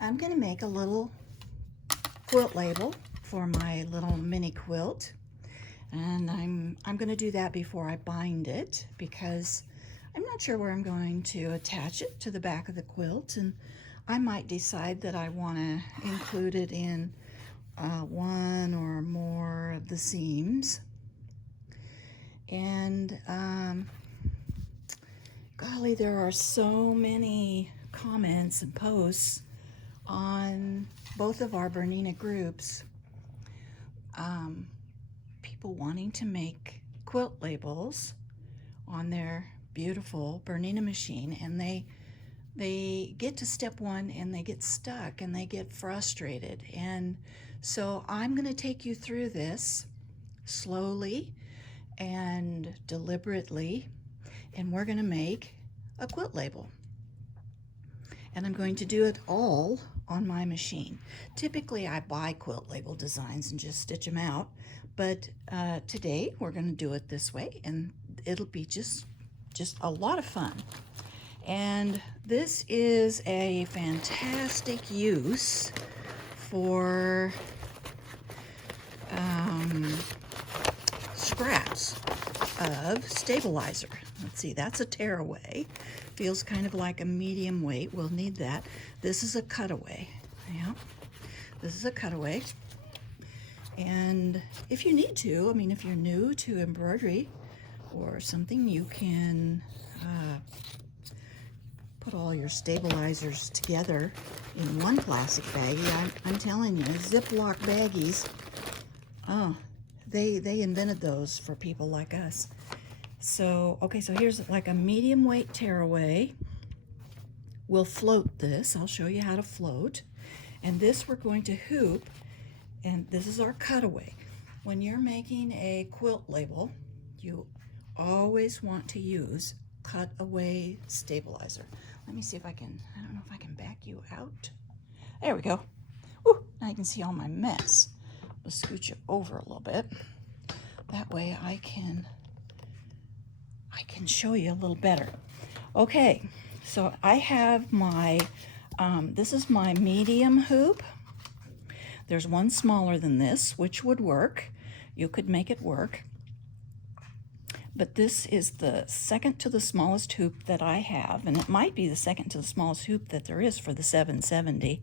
I'm going to make a little quilt label for my little mini quilt. And I'm going to do that before I bind it because I'm not sure where I'm going to attach it to the back of the quilt, and I might decide that I want to include it in one or more of the seams. And golly, there are so many comments and posts on both of our Bernina groups, people wanting to make quilt labels on their beautiful Bernina machine, and they get to step one and they get stuck and they get frustrated. And so I'm going to take you through this slowly and deliberately, and we're going to make a quilt label. And I'm going to do it all on my machine. Typically I buy quilt label designs and just stitch them out, but today we're going to do it this way, and it'll be just a lot of fun. And this is a fantastic use for scraps of stabilizer. Let's see, that's a tearaway. Feels kind of like a medium weight. We'll need that. This is a cutaway. Yeah, this is a cutaway. And if you need to, I mean, if you're new to embroidery or something, you can put all your stabilizers together in one plastic baggie. I'm telling you, Ziploc baggies, oh, they invented those for people like us. So, okay, so here's like a medium weight tearaway. We'll float this. I'll show you how to float. And this we're going to hoop, and this is our cutaway. When you're making a quilt label, you always want to use cutaway stabilizer. Let me see if I don't know if I can back you out. There we go. Woo, now you can see all my mess. I'll scoot you over a little bit. That way I can show you a little better. Okay, so I have my, this is my medium hoop. There's one smaller than this, which would work. You could make it work. But this is the second to the smallest hoop that I have, and it might be the second to the smallest hoop that there is for the 770.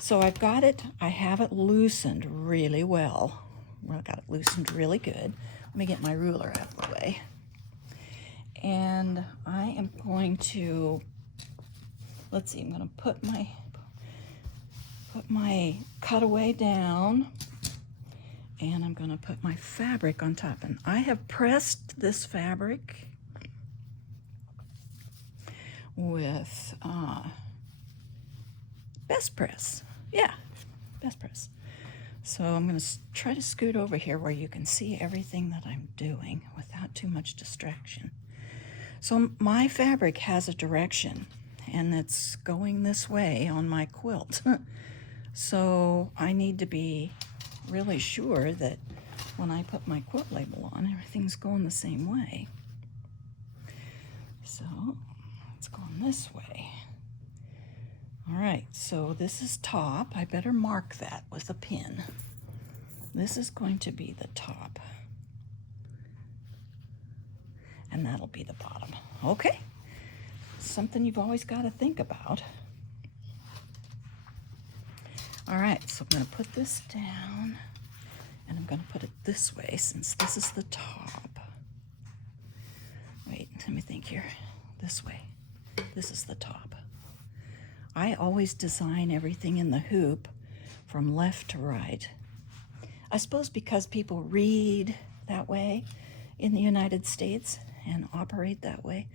So I've got it, I have it loosened really well. I got it loosened really good. Let me get my ruler out of the way. And I am going to, let's see, I'm going to put my cutaway down, and I'm going to put my fabric on top. And I have pressed this fabric with Best Press. Yeah, Best Press. So I'm going to try to scoot over here where you can see everything that I'm doing without too much distraction. So my fabric has a direction, and it's going this way on my quilt. So I need to be really sure that when I put my quilt label on, everything's going the same way. So it's going this way. All right, so this is top. I better mark that with a pin. This is going to be the top, and that'll be the bottom. Okay, something you've always got to think about. All right, so I'm going to put this down, and I'm going to put it this way since this is the top. Wait, let me think here. This way. This is the top. I always design everything in the hoop from left to right. I suppose because people read that way in the United States and operate that way.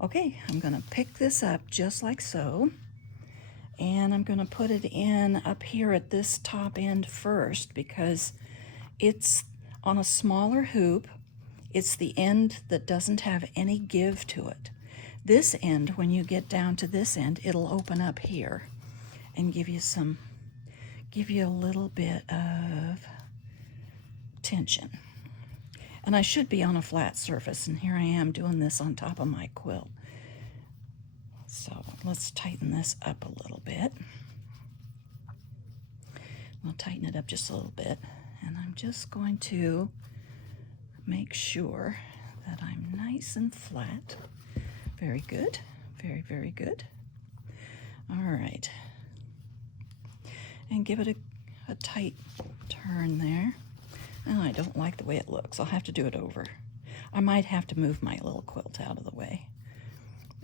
Okay, I'm going to pick this up just like so, and I'm going to put it in up here at this top end first because it's on a smaller hoop. It's the end that doesn't have any give to it. This end, when you get down to this end, it'll open up here and give you a little bit of tension. And I should be on a flat surface, and here I am doing this on top of my quilt. So I'm let's tighten this up a little bit. I'll tighten it up just a little bit, and I'm just going to make sure that I'm nice and flat. Very good. Very, very good. All right. And give it a tight turn there. Oh, I don't like the way it looks. I'll have to do it over. I might have to move my little quilt out of the way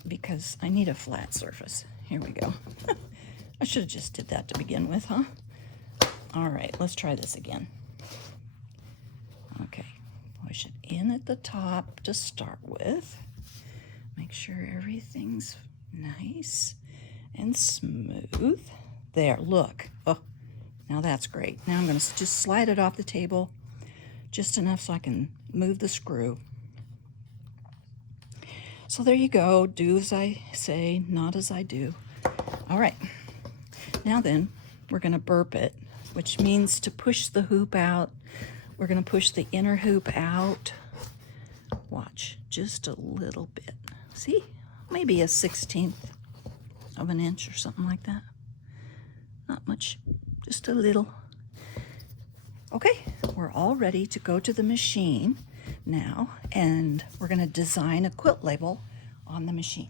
because I need a flat surface. Here we go. I should have just did that to begin with, huh? All right, let's try this again. Okay, push it in at the top to start with. Make sure everything's nice and smooth. There, look. Oh, now that's great. Now I'm going to just slide it off the table just enough so I can move the screw. So there you go. Do as I say, not as I do. All right. Now then, we're going to burp it, which means to push the hoop out. We're going to push the inner hoop out. Watch, just a little bit. See? Maybe a 1/16 of an inch or something like that. Not much, just a little. Okay, we're all ready to go to the machine now, and we're going to design a quilt label on the machine.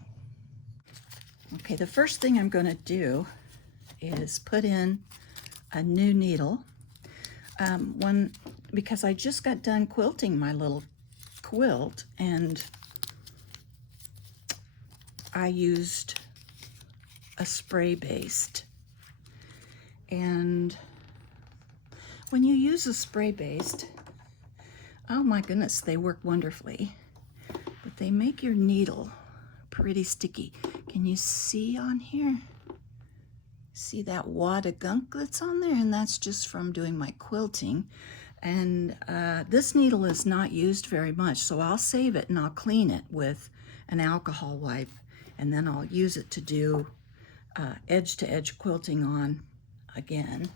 Okay, the first thing I'm going to do is put in a new needle. Because I just got done quilting my little quilt, and I used a spray-based. And when you use a spray-based, oh my goodness, they work wonderfully. But they make your needle pretty sticky. Can you see on here? See that wad of gunk that's on there? And that's just from doing my quilting. And this needle is not used very much, so I'll save it and I'll clean it with an alcohol wipe, and then I'll use it to do edge-to-edge quilting on again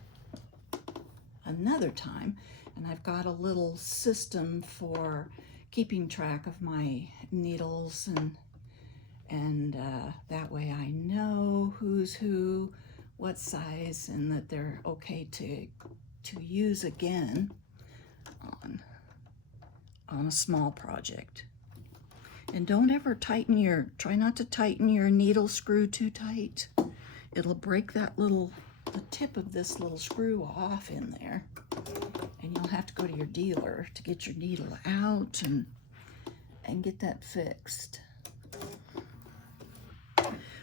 another time. And I've got a little system for keeping track of my needles, and that way I know who's who, what size, and that they're okay to use again on a small project. And don't ever try not to tighten your needle screw too tight. It'll break the tip of this little screw off in there, and you'll have to go to your dealer to get your needle out and get that fixed.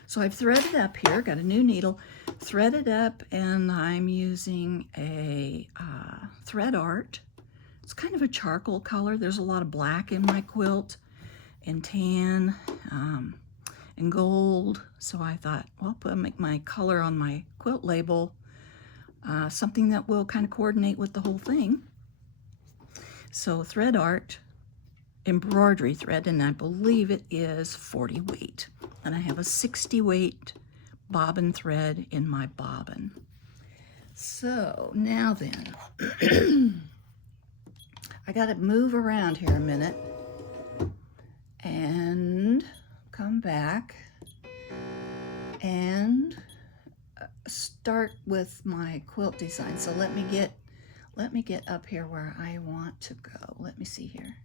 So I've threaded up here, got a new needle, threaded up, and I'm using a thread art. It's kind of a charcoal color. There's a lot of black in my quilt, and tan, and gold. So I thought, well, make my color on my quilt label something that will kind of coordinate with the whole thing. So thread art, embroidery thread, and I believe it is 40 weight. And I have a 60 weight bobbin thread in my bobbin. So now then, I got to move around here a minute and come back and start with my quilt design. So let me get up here where I want to go. Let me see here.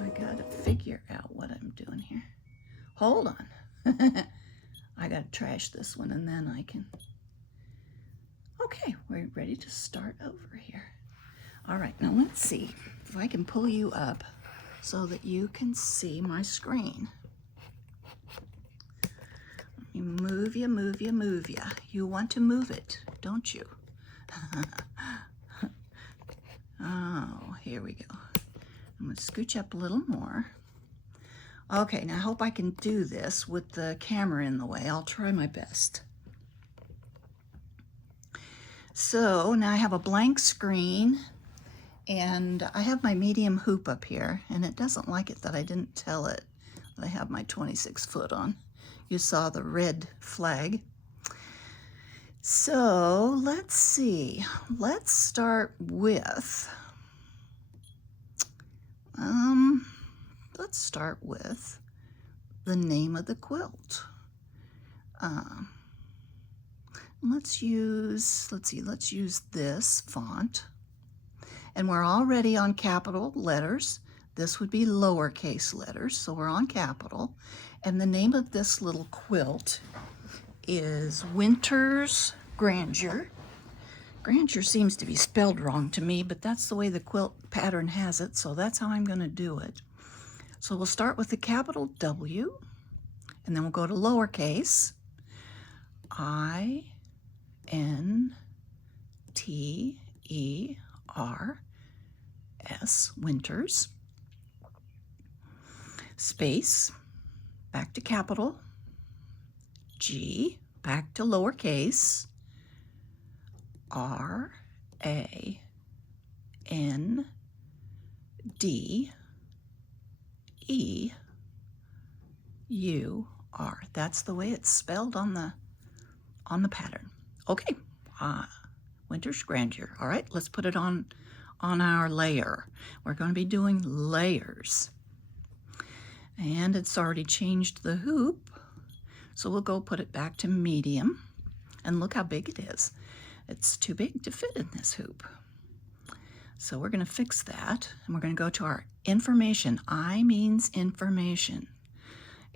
I gotta figure out what I'm doing here. Hold on. I gotta trash this one, and then I can. Okay, we're ready to start over here. All right, now let's see if I can pull you up so that you can see my screen. Let me move you, move you, move you. You want to move it, don't you? Oh, here we go. I'm going to scooch up a little more. Okay, now I hope I can do this with the camera in the way. I'll try my best. So now I have a blank screen, and I have my medium hoop up here, and it doesn't like it that I didn't tell it that I have my 26 foot on. You saw the red flag. So let's see. Let's start with let's start with the name of the quilt. Let's use this font. And we're already on capital letters. This would be lowercase letters, so we're on capital. And the name of this little quilt is Winter's Grandeur. Grandeur seems to be spelled wrong to me, but that's the way the quilt pattern has it, so that's how I'm going to do it. So we'll start with the capital W, and then we'll go to lowercase I-N-T-E-R-S, Winters, space, back to capital, G, back to lowercase, R-A-N-D-E-U-R. That's the way it's spelled on the pattern. Okay, Winter's Grandeur. All right, let's put it on our layer. We're going to be doing layers. And it's already changed the hoop, so we'll go put it back to medium. And look how big it is. It's too big to fit in this hoop. So we're going to fix that, and we're going to go to our information. I means information.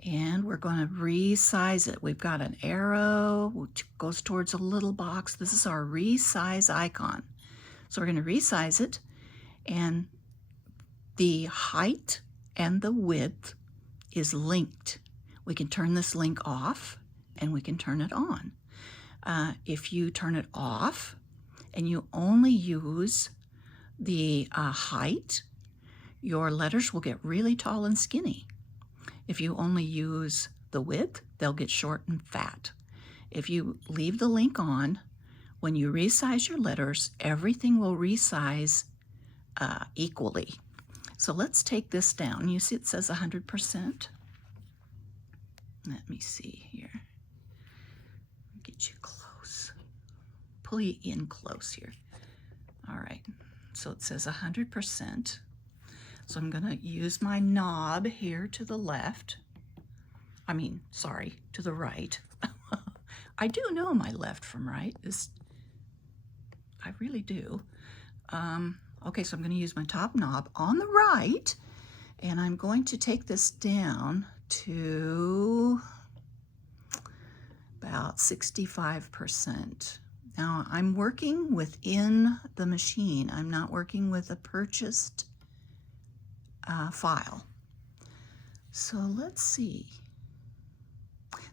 And we're going to resize it. We've got an arrow which goes towards a little box. This is our resize icon. So we're going to resize it, and the height and the width is linked. We can turn this link off, and we can turn it on. If you turn it off and you only use the height, your letters will get really tall and skinny. If you only use the width, they'll get short and fat. If you leave the link on, when you resize your letters, everything will resize equally. So let's take this down. You see it says 100%. Let me see here. Get you close. Pull you in close here. All right, so it says 100%. So I'm going to use my knob here to the left. To the right. I do know my left from right. I really do. Okay, so I'm going to use my top knob on the right, and I'm going to take this down to about 65%. Now I'm working within the machine. I'm not working with a purchased file. So let's see.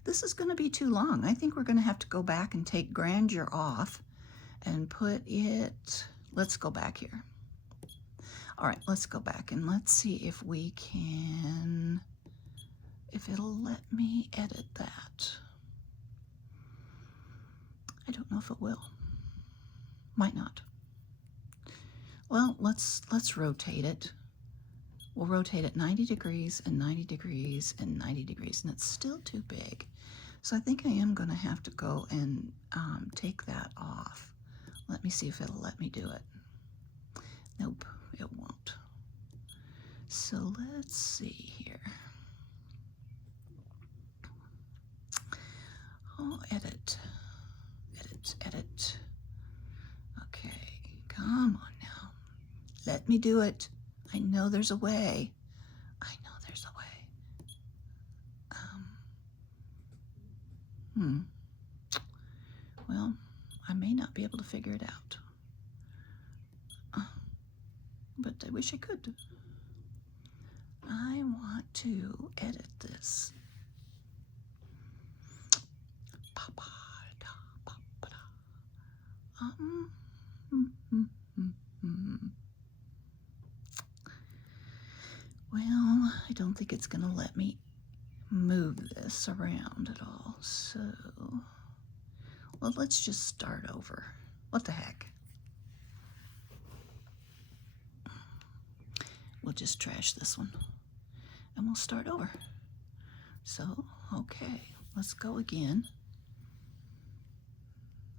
This is going to be too long. I think we're going to have to go back and take Grandeur off and put it, let's go back here. All right, let's go back and let's see if we can, if it'll let me edit that. I don't know if it will. Might not. Well, let's rotate it. We'll rotate it 90 degrees and 90 degrees and 90 degrees, and it's still too big. So I think I am going to have to go and take that off. Let me see if it'll let me do it. Nope, it won't. So let's see here. Oh, edit. Edit. Okay, come on now. Let me do it. I know there's a way. Well, I may not be able to figure it out. But I wish I could. I want to edit this. Well, I don't think it's going to let me move this around at all. So, well, let's just start over. What the heck? We'll just trash this one and we'll start over. So, okay, let's go again.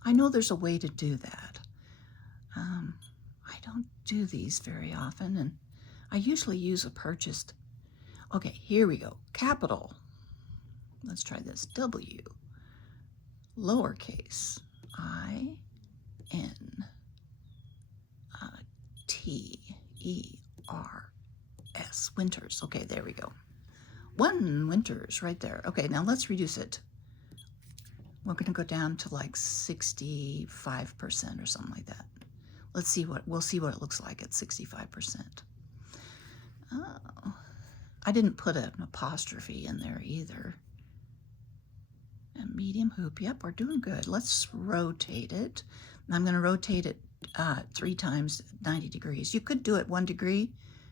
I know there's a way to do that. I don't do these very often, and I usually use a purchased. Okay, here we go. Capital. Let's try this. W, lowercase, I, N, T, E, R, S. Winters. Okay, there we go. 1 Winters right there. Okay, now let's reduce it. We're going to go down to like 65% or something like that. We'll see what it looks like at 65%. Oh, I didn't put an apostrophe in there either. And medium hoop, yep, we're doing good. Let's rotate it. I'm going to rotate it 3 times 90 degrees. You could do it 1 degree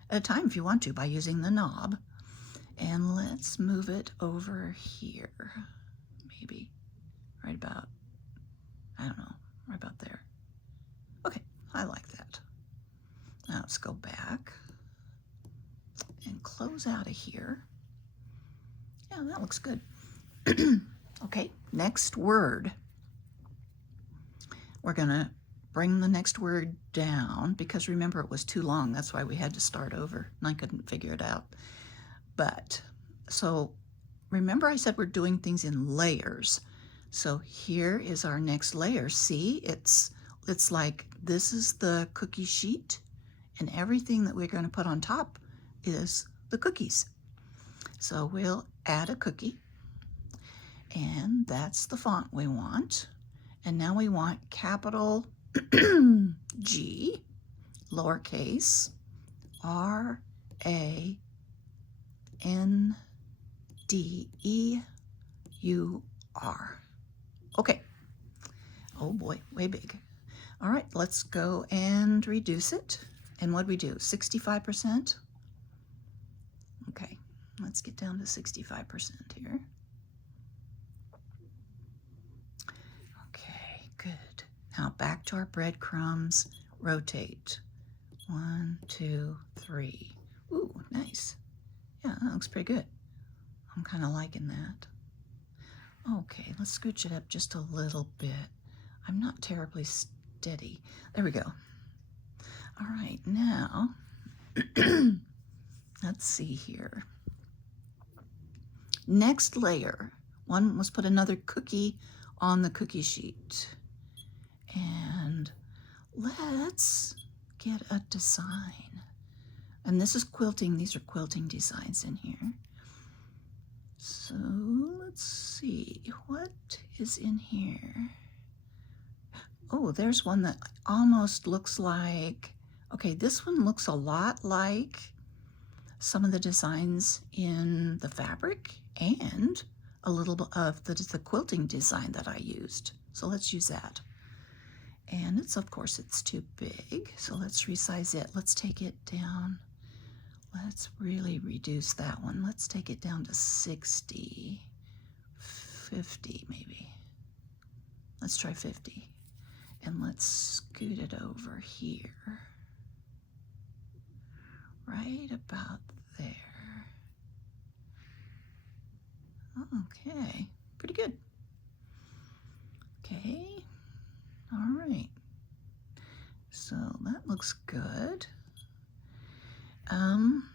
at a time if you want to by using the knob. And let's move it over here, maybe right about, I don't know, right about there. Okay, I like that. Now let's go back and close out of here. Yeah, that looks good. Okay, next word. We're going to bring the next word down because remember it was too long. That's why we had to start over and I couldn't figure it out. But so remember I said we're doing things in layers. So here is our next layer. See, it's like this is the cookie sheet and everything that we're going to put on top is the cookies. So we'll add a cookie and that's the font we want. And now we want capital G, lowercase, R, A, N, D, E, U, R. Okay. Oh boy, way big. All right, let's go and reduce it. And what do we do? 65%? Okay, let's get down to 65% here. Okay, good. Now back to our breadcrumbs. Rotate. 1, 2, 3. Ooh, nice. Yeah, that looks pretty good. I'm kind of liking that. Okay, let's scooch it up just a little bit. I'm not terribly steady. There we go. All right, now, let's see here. Next layer. Let's put another cookie on the cookie sheet. And let's get a design. And this is quilting. These are quilting designs in here. So let's see, what is in here? Oh, there's one that almost looks like, okay, this one looks a lot like some of the designs in the fabric and a little bit of the quilting design that I used. So let's use that. And it's, of course, it's too big. So let's resize it. Let's take it down. Let's really reduce that one. Let's take it down to 60, 50 maybe. Let's try 50. And let's scoot it over here. Right about there. Okay, pretty good. Okay, all right. So that looks good.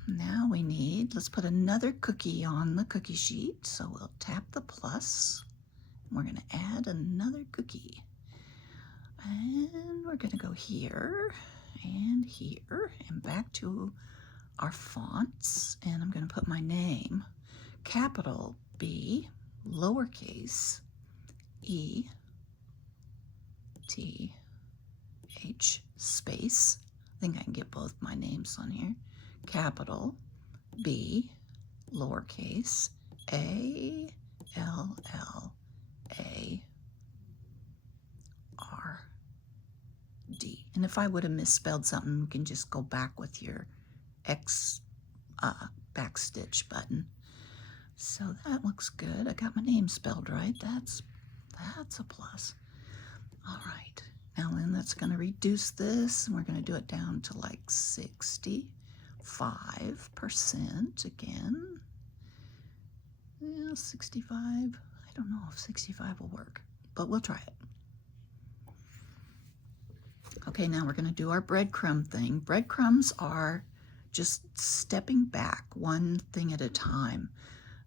Now we need, let's put another cookie on the cookie sheet. So we'll tap the plus. We're going to add another cookie. And we're going to go here and here and back to our fonts. And I'm going to put my name, capital B, lowercase E, T, H, space. I think I can get both my names on here. Capital B, lowercase A, L, L, A, R, D. And if I would have misspelled something, you can just go back with your X back stitch button. So that looks good. I got my name spelled right. That's a plus. All right. Now then that's going to reduce this, and we're going to do it down to like 65% again. Yeah, 65. I don't know if 65 will work, but we'll try it. Okay, now we're going to do our breadcrumb thing. Breadcrumbs are just stepping back one thing at a time.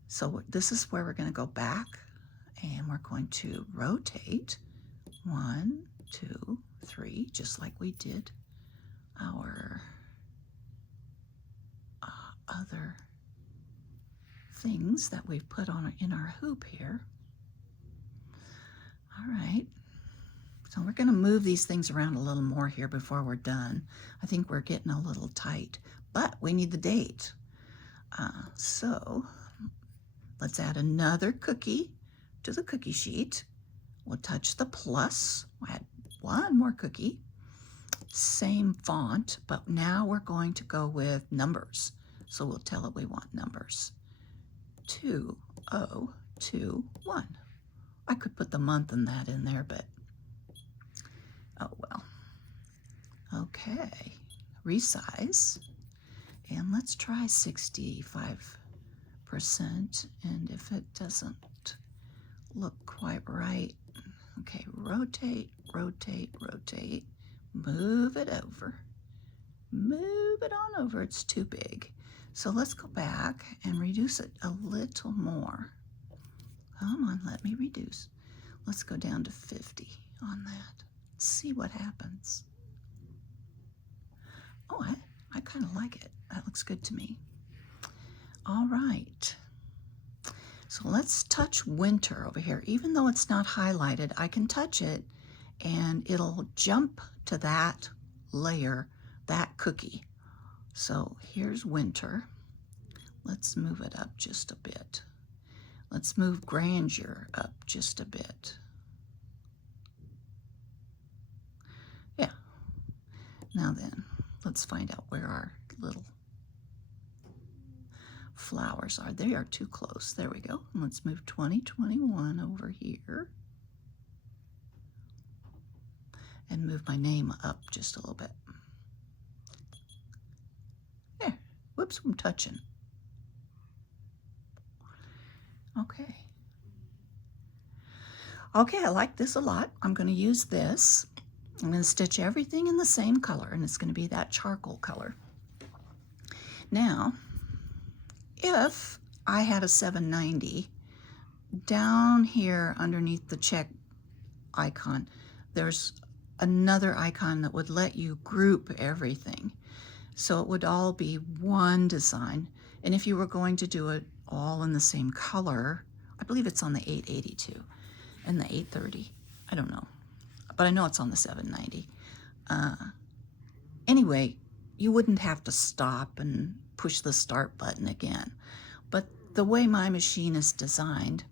So this is where we're going to go back, and we're going to rotate 1, 2, 3, just like we did our other things that we've put on in our hoop here. All right, so we're going to move these things around a little more here before we're done. I think we're getting a little tight, but we need the date. So let's add another cookie to the cookie sheet. We'll touch the plus. We'll add one more cookie. Same font, but now we're going to go with numbers. So we'll tell it we want numbers. 2021. I could put the month and that in there, but oh well. Okay, resize. And let's try 65%. And if it doesn't look quite right, okay, rotate, rotate, rotate. Move it over. Move it on over. It's too big. So let's go back and reduce it a little more. Come on, let me reduce. Let's go down to 50 on that. See what happens. Oh, I kind of like it. That looks good to me. All right. So let's touch winter over here. Even though it's not highlighted, I can touch it and it'll jump to that layer, that cookie. So here's winter. Let's move it up just a bit. Let's move grandeur up just a bit. Yeah. Now then, let's find out where our little flowers are. They are too close. There we go. Let's move 2021 over here. And move my name up just a little bit. There. Whoops, I'm touching. Okay. Okay, I like this a lot. I'm going to use this. I'm going to stitch everything in the same color, and it's going to be that charcoal color. Now, if I had a 790, down here underneath the check icon, there's another icon that would let you group everything. So it would all be one design. And if you were going to do it all in the same color, I believe it's on the 882 and the 830. I don't know, but I know it's on the 790. Anyway, you wouldn't have to stop and push the start button again. But the way my machine is designed,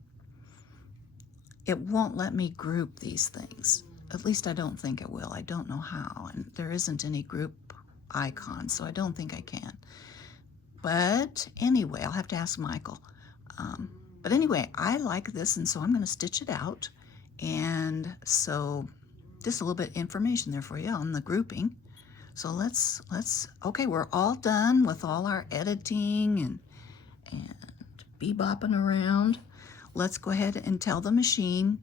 it won't let me group these things. At least I don't think it will. I don't know how, and there isn't any group icon, so I don't think I can. But anyway, I'll have to ask Michael. But anyway, I like this, and so I'm going to stitch it out. And so just a little bit of information there for you on the grouping. So let's okay, we're all done with all our editing and bebopping around. Let's go ahead and tell the machine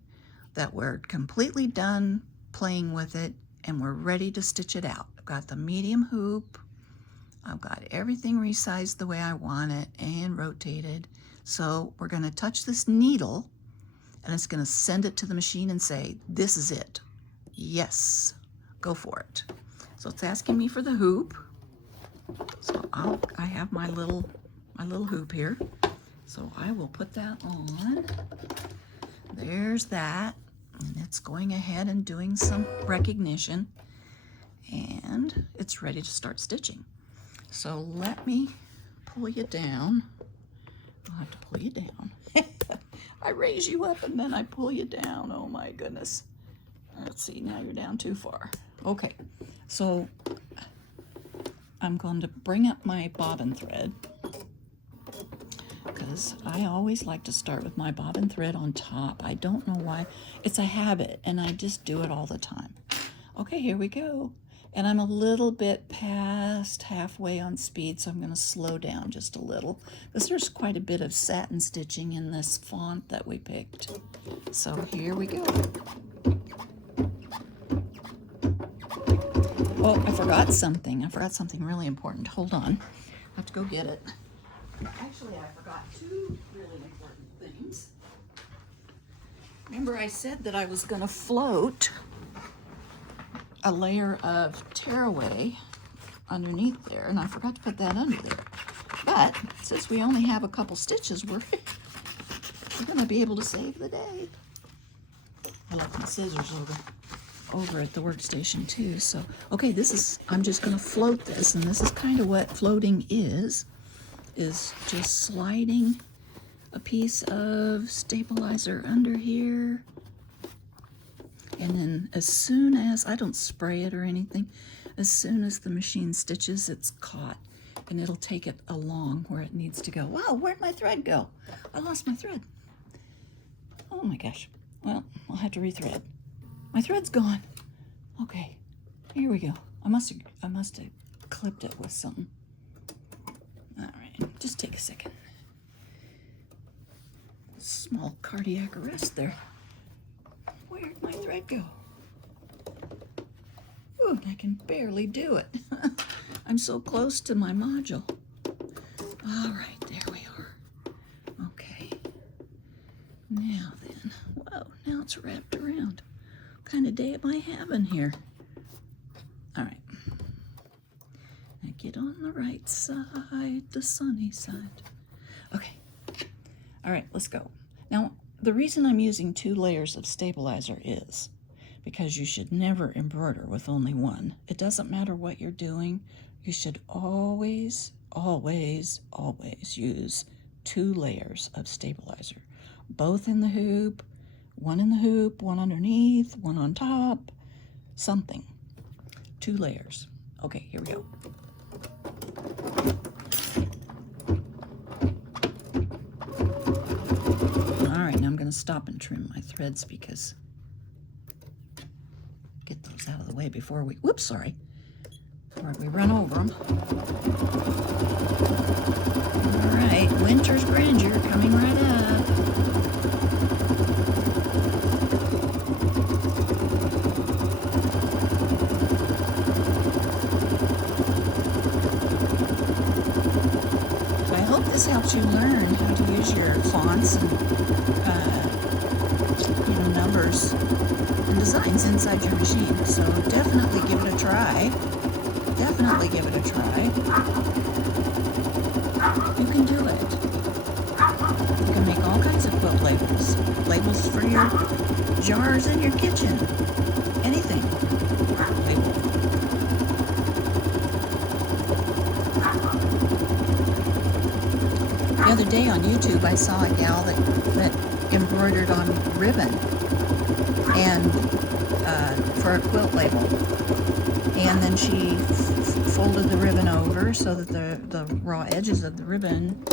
that we're completely done playing with it and we're ready to stitch it out. I've got the medium hoop. I've got everything resized the way I want it and rotated. So we're going to touch this needle and it's going to send it to the machine and say, this is it. Yes, go for it. So it's asking me for the hoop. So I have my little hoop here. So I will put that on. There's that. And it's going ahead and doing some recognition. And it's ready to start stitching. So let me pull you down. I'll have to pull you down. I raise you up and then I pull you down. Oh my goodness. Let's see, now you're down too far. Okay, so I'm going to bring up my bobbin thread because I always like to start with my bobbin thread on top. I don't know why. It's a habit and I just do it all the time. Okay, here we go. And I'm a little bit past halfway on speed, so I'm going to slow down just a little because there's quite a bit of satin stitching in this font that we picked. So here we go. Oh, I forgot something. I forgot something really important. Hold on. I have to go get it. Actually, I forgot two really important things. Remember I said that I was going to float a layer of tearaway underneath there, and I forgot to put that under there. But since we only have a couple stitches, we're going to be able to save the day. I left my scissors over at the workstation too. So, okay, I'm just going to float this, and this is kind of what floating is just sliding a piece of stabilizer under here. And then as soon as, I don't spray it or anything, as soon as the machine stitches, it's caught, and it'll take it along where it needs to go. Wow, where'd my thread go? I lost my thread. Oh my gosh. Well, I'll have to rethread. My thread's gone. Okay, here we go. I must have clipped it with something. All right, just take a second. Small cardiac arrest there. Where'd my thread go? Ooh, I can barely do it. I'm so close to my module. All right, there we are. Okay. Now then, whoa, now it's wrapped around. What kind of day am I having here? All right. Now get on the right side, the sunny side. Okay. All right, let's go. Now, the reason I'm using 2 layers of stabilizer is because you should never embroider with only one. It doesn't matter what you're doing. You should always, always, always use 2 layers of stabilizer. Both in the hoop, one in the hoop, one underneath, one on top, something. 2 layers. Okay, here we go. All right, now I'm going to stop and trim my threads because get those out of the way before we, whoops, sorry, before we run over them. All right, winter's grandeur coming right up. So I hope this helps you learn how to use your fonts and numbers and designs inside your machine. So definitely give it a try. Definitely give it a try. You can do it. You can make all kinds of quilt labels. Labels for your jars in your kitchen. Anything. Label. The other day on YouTube I saw a gal that embroidered on ribbon and for a quilt label, and then she folded the ribbon over so that the raw edges of the ribbon,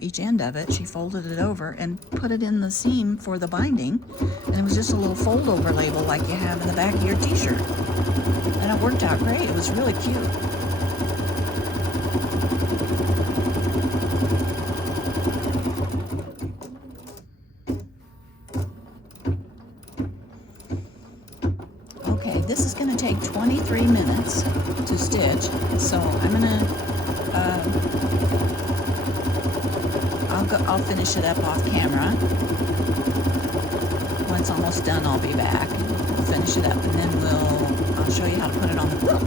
each end of it, she folded it over and put it in the seam for the binding, and it was just a little fold over label like you have in the back of your t-shirt, and it worked out great. It was really cute. This is going to take 23 minutes to stitch, so I'm going to, I'll finish it up off camera. When it's almost done, I'll be back. We'll finish it up, and then I'll show you how to put it on the quilt.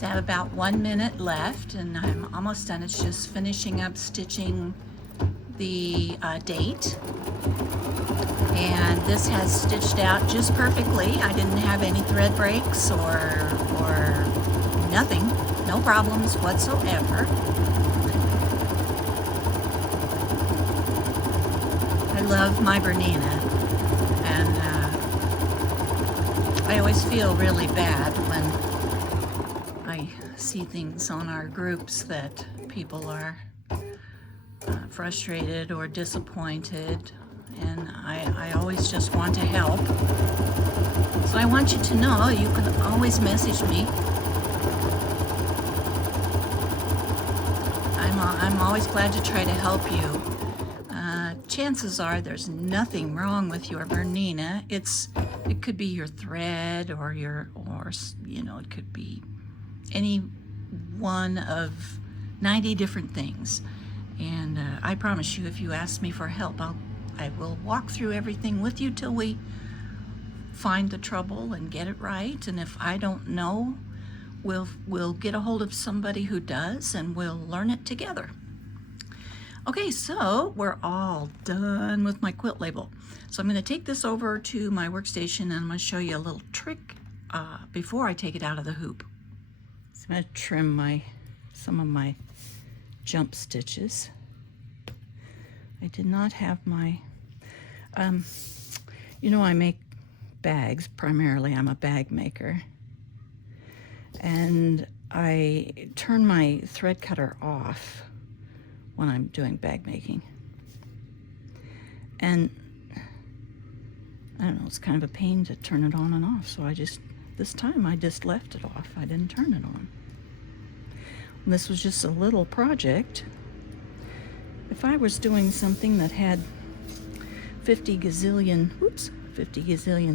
I have about 1 minute left, and I'm almost done. It's just finishing up stitching the date, and this has stitched out just perfectly. I didn't have any thread breaks or nothing, no problems whatsoever. love my Bernina, and I always feel really bad when I see things on our groups that people are frustrated or disappointed, and I always just want to help. So I want you to know you can always message me. I'm always glad to try to help you. Chances are there's nothing wrong with your Bernina. It could be your thread or it could be any one of 90 different things. And I promise you, if you ask me for help, I will walk through everything with you till we find the trouble and get it right. And if I don't know, we'll get a hold of somebody who does, and we'll learn it together. Okay, so we're all done with my quilt label. So I'm going to take this over to my workstation, and I'm going to show you a little trick before I take it out of the hoop. So I'm going to trim some of my jump stitches. I did not have my, I make bags primarily. I'm a bag maker. And I turn my thread cutter off when I'm doing bag making. And I don't know, it's kind of a pain to turn it on and off. So this time I just left it off. I didn't turn it on. And this was just a little project. If I was doing something that had 50 gazillion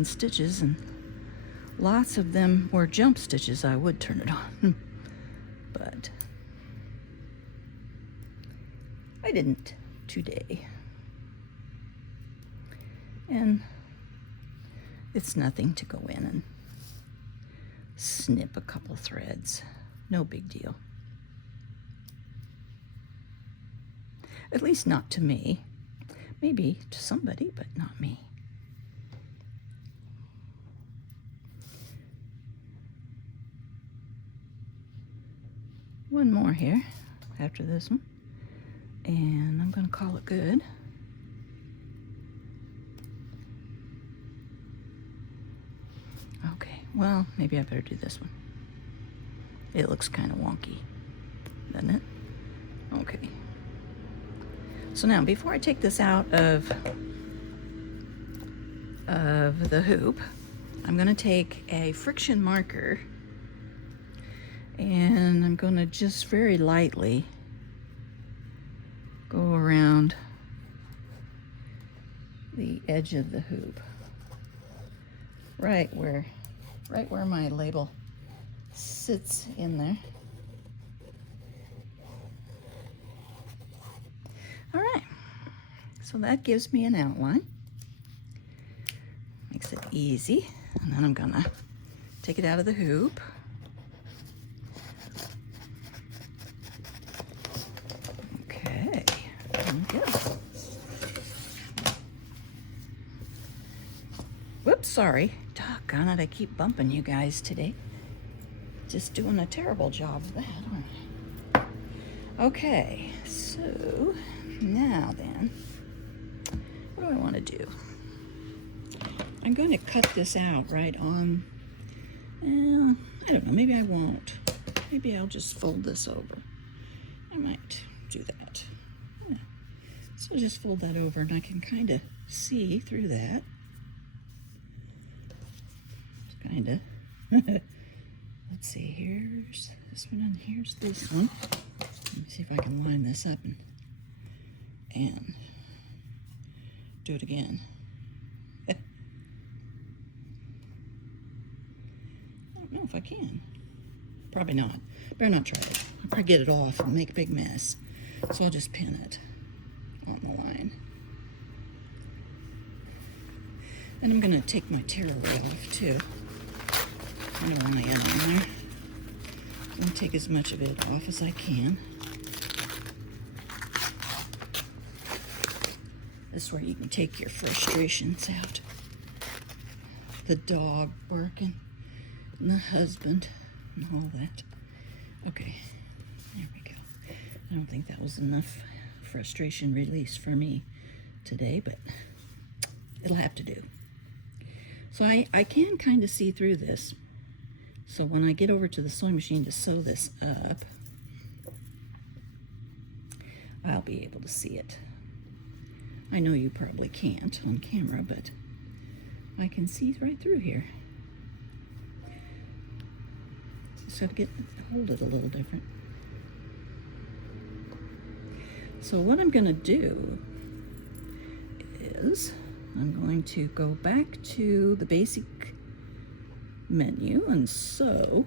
stitches and lots of them were jump stitches, I would turn it on. But I didn't today. And it's nothing to go in and snip a couple threads. No big deal. At least not to me. Maybe to somebody, but not me. One more here after this one, and I'm going to call it good. Okay, well, maybe I better do this one. It looks kind of wonky, doesn't it? Okay. So now, before I take this out of the hoop, I'm going to take a friction marker, and I'm going to just very lightly go around the edge of the hoop, right where my label sits in there. All right, so that gives me an outline. Makes it easy. And then I'm gonna take it out of the hoop. Okay, there we go. Whoops, sorry. Doggone it, I keep bumping you guys today. Just doing a terrible job of that, aren't I? Okay, so now then, what do I want to do? I'm going to cut this out right on, I don't know, maybe I won't. Maybe I'll just fold this over. I might do that. Yeah. So just fold that over and I can kind of see through that. Kind of. Let's see, here's this one and here's this one. Let me see if I can line this up and do it again. I don't know if I can. Probably not. Better not try it. I'll probably get it off and make a big mess. So I'll just pin it on the line. And I'm going to take my tearaway off too. I don't want to end on there. I'm going to take as much of it off as I can. This is where you can take your frustrations out. The dog barking, and the husband, and all that. Okay, there we go. I don't think that was enough frustration release for me. today, but it'll have to do. So I can kind of see through this. So when I get over to the sewing machine to sew this up, I'll be able to see it. I know you probably can't on camera, but I can see right through here. Just have to hold it a little different. So what I'm going to do is I'm going to go back to the basic menu and sew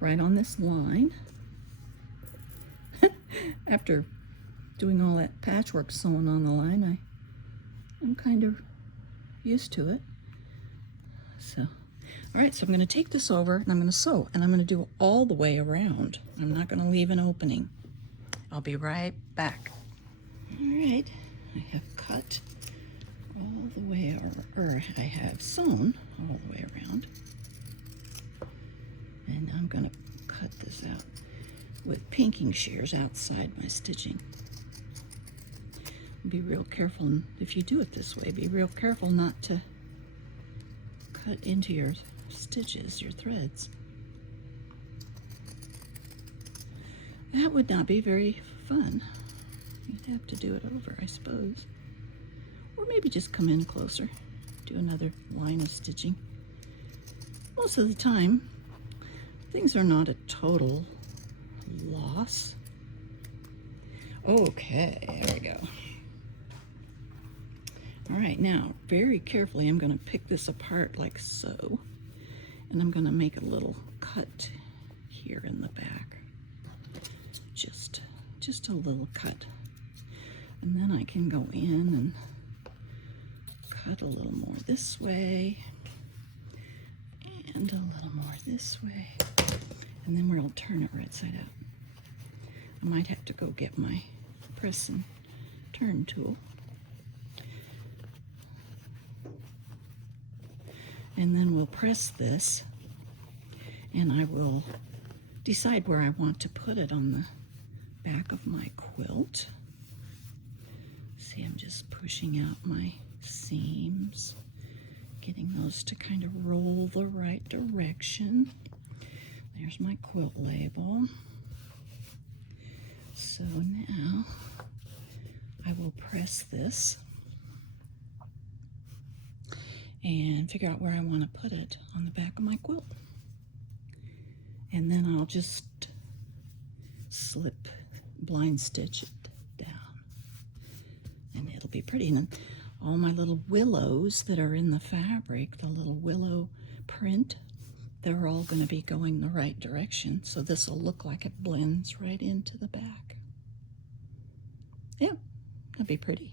right on this line. After doing all that patchwork sewing on the line, I'm kind of used to it. So, all right, so I'm going to take this over and I'm going to sew, and I'm going to do it all the way around. I'm not going to leave an opening. I'll be right back. All right, I have cut all the way, or I have sewn all the way around. And I'm going to cut this out with pinking shears outside my stitching. Be real careful, if you do it this way, be real careful not to cut into your stitches, your threads. That would not be very fun. You'd have to do it over, I suppose. Or maybe just come in closer, do another line of stitching. Most of the time, things are not a total loss. Okay, there we go. All right, now, very carefully, I'm going to pick this apart like so, and I'm going to make a little cut here in the back. Just a little cut. And then I can go in and cut a little more this way, and a little more this way, and then we'll turn it right side out. I might have to go get my press and turn tool. And then we'll press this, and I will decide where I want to put it on the back of my quilt. See, I'm just pushing out my seams, getting those to kind of roll the right direction. There's my quilt label. So now I will press this and figure out where I want to put it on the back of my quilt. And then I'll just slip blind stitch it down, and it'll be pretty. And then all my little willows that are in the fabric, the little willow print, they're all going to be going the right direction, so this will look like it blends right into the back. Yeah, that'd be pretty.